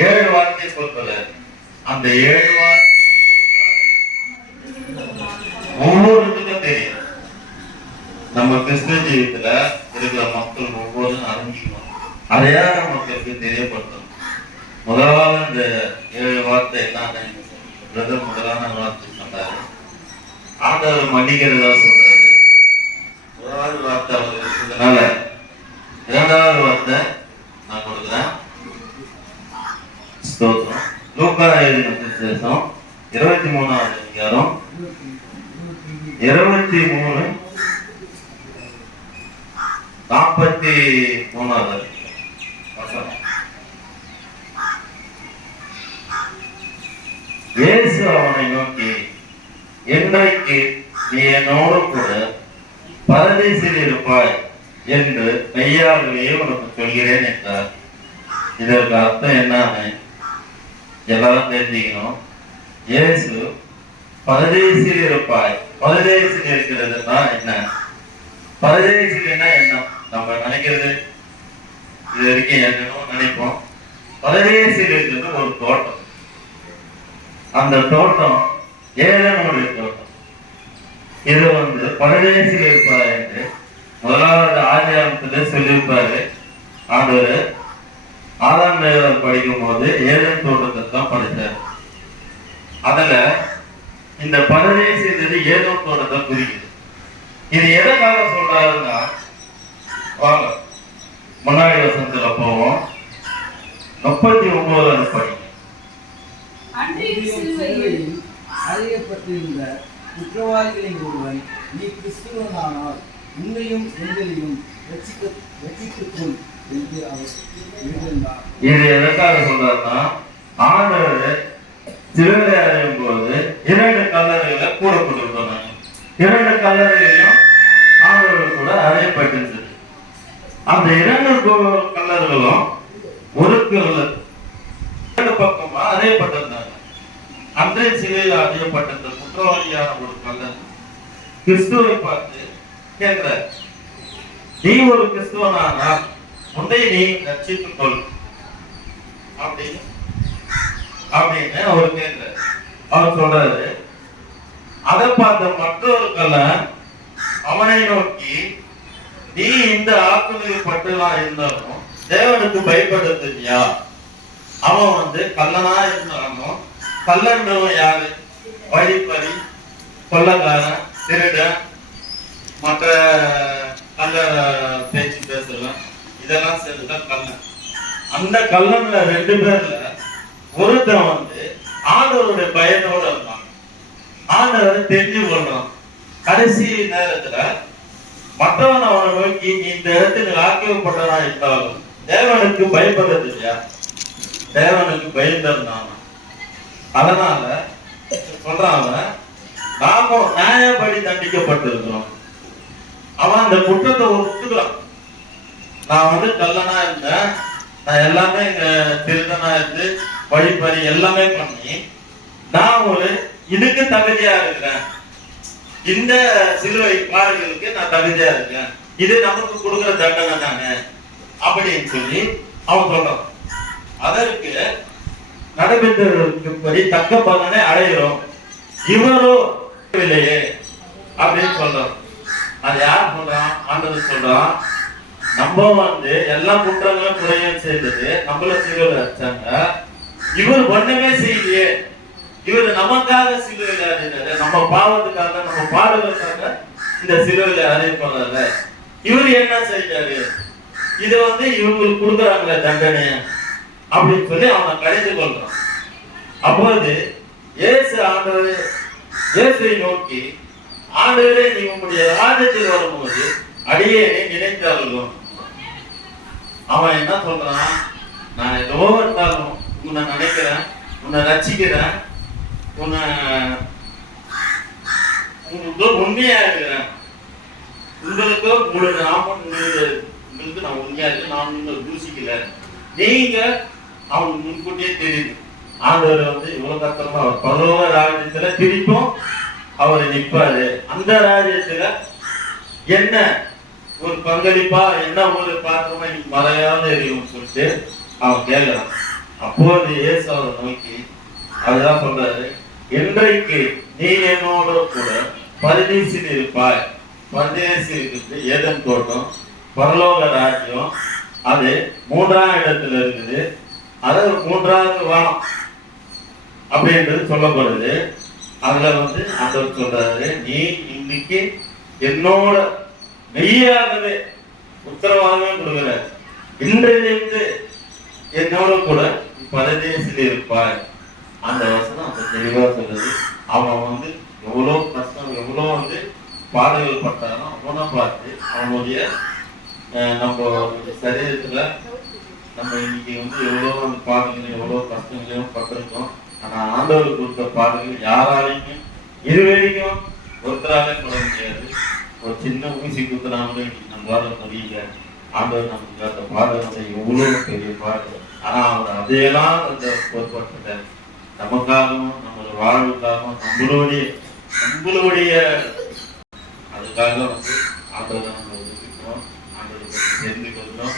7 வார்த்தை சொல்றாரு. அந்த 7 வார்த்தை ஒவ்வொருத்துக்கும் தெரியும். நம்ம கிறிஸ்தவ ஜீவிதத்துல இருக்கிற மக்கள் ஒவ்வொருக்கும் அறிஞ்சிக்கணும். அதையாக மக்களுக்கு தெரியப்படுத்தணும். முதலாவது இந்த 7 வார்த்தை என்னன்னு முதலான வார்த்தை சொன்னாரு. ஆண்டவர் மன்னிக்கிறதா சொல்றாரு. முதலாவது வார்த்தை அவர் இருக்கிறதுனால 2வது வார்த்தை நான் கொடுக்குறேன். ஸ்தோத்திரம். லூக்கா எழுதின சுவிசேஷம் 23வது அதிகாரம் 43 வசனம். இயேசு அவனை நோக்கி, இன்றைக்கு நீ என்னோடு கூட பரதீசில் இருப்பாய் என்று மெய்யாகவே உனக்கு சொல்கிறேன் என்றார். இதற்கு அர்த்தம் என்னன்னு எல்லாரும் தெரிஞ்சுக்கணும். இயேசு பரதேசில் இருப்பாய். பரதேசில் இருக்கிறதுனா என்ன? பரதேசில்னா என்ன? நம்ம நினைக்கிறது இது வரைக்கும் என்னன்னு நினைப்போம். பரதேசில் இருக்கிறது ஒரு தோட்டம். அந்த தோட்டம் ஏதனுடைய தோட்டம். இது பரதேசில் இருப்பார் என்று 1வது ஆதியாகமத்திலே சொல்லியிருப்பாரு. ஆண்டவர் ஆதாம் படிக்கும் போது ஏதேன் தோட்டத்தை தான் படித்தார். அதுல இந்த பரதேசின்றது ஏதேன் தோட்டத்தை குறிக்குது. இது எதற்காக சொல்றாருன்னா, வாங்க முன்னாடி வசனத்துல போவோம். 39வது படி. அறியப்பட்டிருந்த குற்றவாளிகளின் ஒருவன், நீ கிறிஸ்துவனானால் உன்னையும் எங்களையும் ரட்சித்துக்கொள் என்று அவர் எழுதினார். இது எதற்காக சொல்றாருன்னா, ஆண்டவர் சிலுவையிலே அறையும் போது 2 கல்லறைகளை கூட போட்டிருந்தாங்க. 2 கல்லறைகளையும் ஆண்டவர் கூட அறையப்பட்டிருந்தது. அந்த 2 கல்லறைகளும் ஒரு கல்லர் 2 பக்கமா அறையப்பட்டிருந்தாங்க. அன்றைய சிலையில் அறையப்பட்டிருந்த குற்றவாளியான ஒரு கல்லர் கிறிஸ்துவை பார்த்து கேட்கிறார், நீ ஒரு கிறிஸ்துவனானா உன்னை நீ ரட்சித்துக் கொள் அப்படின்னு அவர் கேட்கிறார். அவர் சொல்றாரு. அதை பார்த்த மற்றொரு கல்லன் அவனை நோக்கி, நீ இந்த ஆக்குதல் பட்டுலாம் இருந்தாலும் தேவனுக்கு பயப்படுத்தியா? அவன் கல்லனா இருந்தாலும், கல்லன்றவன் யாரு? வழிப்பறி, கொள்ளக்காரன், திருடன், மற்ற கள்ள பேச்சு பேசுறவன், இதெல்லாம் சேர்ந்துதான் கல்லன். அந்த கல்லன்ல 2 பேர்ல ஒருத்தன் ஆண்டவருடைய பயனோட இருந்தான். ஆண்டவர் தெரிஞ்சு கொள்றான். கடைசி நேரத்துல மற்றவன் அவனை நோக்கி, நீ இந்த இடத்துல ஆக்கியப்பட்டனா இருந்தாலும் தேவனுக்கு பயப்படுறது இல்லையா? தேவனுக்கு பயந்திருந்தான். அதனால சொல்றான், நாம நியாயப்படி தண்டிக்கப்பட்டிருக்கிறோம். அவன் அந்த குற்றத்தை ஒத்துக்கிறான். நான் கல்லனா இருந்தேன், நான் எல்லாமே திருடனா இருந்து வழிப்பறி எல்லாமே பண்ணி நான் இதுக்கு தகுதியா இருக்கிறேன். இந்த சிலுவை பாடுகளுக்கு நான் தகுதியா இருக்கேன். இது நமக்கு கொடுக்குற தண்டனை தானே அப்படின்னு சொல்லி அவன் சொல்றான். அதற்கு நடைபெற்றபடி தக்க பலனை அடைகிறோம், இவரோ இல்லையே அப்படின்னு சொல்றோம். அது யார் சொல்றான்? ஆண்டவர் சொல்றான். நம்ம எல்லா குற்றங்களும் குறையும் செய்தது நம்மள சிலுவையில் அடிச்சாங்க. இவர் ஒண்ணுமே செய்யலையே. இவர் நமக்காக சிலுவையில் அறையினாரு, நம்ம பாவத்துக்காக, நம்ம பாடுகளுக்காக இந்த சிலுவையில் அறையப்படுறாரு. இவர் என்ன செய்தாரு? இதை இவங்களுக்கு கொடுக்குறாங்களே தண்டனை அப்படின்னு சொல்லி அவனை கடிந்து கொள்றான். அப்போது இயேசுவை நோக்கி, ஆண்டவரே, நீ உங்களுடைய ராஜ்யத்தில் வரும்போது அடியேனை நினைத்தாலும். அவன் என்ன சொல்றான்? நான் ஏதோ இருந்தாலும் உன்னை நினைக்கிறேன், உன்னை ரசிக்கிறேன், உங்களுக்கு உண்மையா இருக்கிறேன், உங்களுக்கு உங்களுக்கு நான் உண்மையா இருக்கு, நான் உங்களை தூசிக்கல. நீங்க அவன் முன்கூட்டியே தெரியுது. ஆண்டவர் இவ்வளவு கஷ்டமா அவர் பரலோக ராஜ்யத்துல திருப்பும் அவர் நிற்பாரு. அந்த ராஜ்யத்துல என்ன ஒரு பங்களிப்பா, என்ன ஒரு பாத்திரமா மறையாத எரியும் சொல்லிட்டு அவன் கேட்கிறான். அப்போது இயேசு அவரை நோக்கி அதுதான் சொல்றாரு, என்றைக்கு நீ என்னோட கூட பரதீசில் இருப்பாய். பரதேசி இருக்குது ஏதேன் தோட்டம், பரலோக ராஜ்யம், அது 3ஆம் இடத்துல இருக்குது. அதாவது 3வது வானம் அப்படின்றது சொல்லப்படுது. அதுல ஆண்டவர் சொல்றாரு, நீ இன்னைக்கு என்னோட மெய்யாகவே உத்தரவாதம் கொடுக்குற, இன்றிலிருந்து என்னோட கூட பரதேசில் இருப்பாய். அந்த வசனம் அந்த தெளிவா சொல்லுது. அவன் எவ்வளவு கஷ்டம், எவ்வளவு பாடுகள் பட்டானோ அவனை பார்த்து அவனுடைய நம்ம சரீரத்துல நம்ம இன்னைக்கு எவ்வளவு அந்த பாடுகளையும் எவ்வளவு கஷ்டங்களையும் பட்டிருக்கோம். ஆனா ஆண்டவர் கொடுத்த பாடுகள் யாராலையும் இதுவரைக்கும் ஒருத்தராலே பண்ண முடியாது. ஒரு சின்ன ஊசி குத்துனாலும் இன்னைக்கு நம்மளால முடியல. ஆண்டவர் நமக்கு அந்த பாடுகளை எவ்வளவு பெரிய பாடு. ஆனா அவர் அதையெல்லாம் அந்த பொறுப்பட்ட நமக்காகவும் நம்மளோட வாழ்வுக்காகவும் நம்மளுடைய அதுக்காக ஆண்டவரை நம்ம ஒதுக்கிட்டோம். ஆண்டவரை பற்றி தெரிந்து கொள்கிறோம்.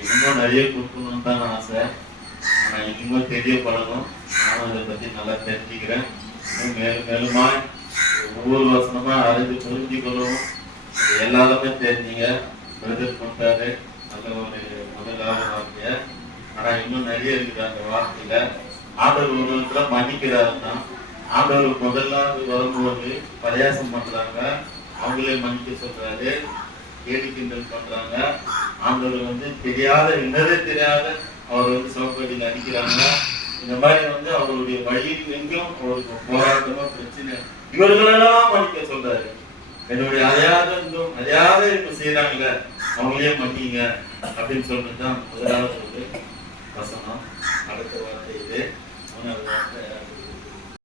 இன்னும் நிறைய கொடுக்கணும்னு தான் ஆசை. ஆனா இன்னும் தெரியப்படணும். நானும் அதை பத்தி நல்லா தெரிஞ்சுக்கிறேன். இன்னும் மேலும் மேலுமா ஒவ்வொரு வசனமா அறிந்து புரிஞ்சுக்கொள்ளவும் எல்லாருமே தெரிஞ்சீங்க. பிரதர் பண்றாரு நல்ல ஒரு முதலாக வார்த்தைய. ஆனா இன்னும் நிறைய இருக்குது அந்த வார்த்தையில. ஆண்டவர் ஒருவருக்குள்ள மன்னிக்கிறாருன்னா, ஆண்டவர் முதலாவது வரும்போது பரியாசம் பண்றாங்க, அவங்களே மன்னிக்க சொல்றாரு. கேலி கிண்டல் பண்றாங்க. ஆண்டவர் தெரியாத இன்னதே தெரியாத அவர் சோப்படியில் அடிக்கிறாங்க. இந்த மாதிரி அவருடைய வழியில் எங்கும் அவருக்கு போராட்டமா பிரச்சனை, இவர்களெல்லாம் மன்னிக்க சொல்றாரு. என்னுடைய அதையாத இப்ப செய்யறாங்க, அவங்களே மன்னிங்க அப்படின்னு சொல்லிட்டு தான் முதலாவது வசனம். அடுத்த வார்த்தை இது. 3வது வார்த்தை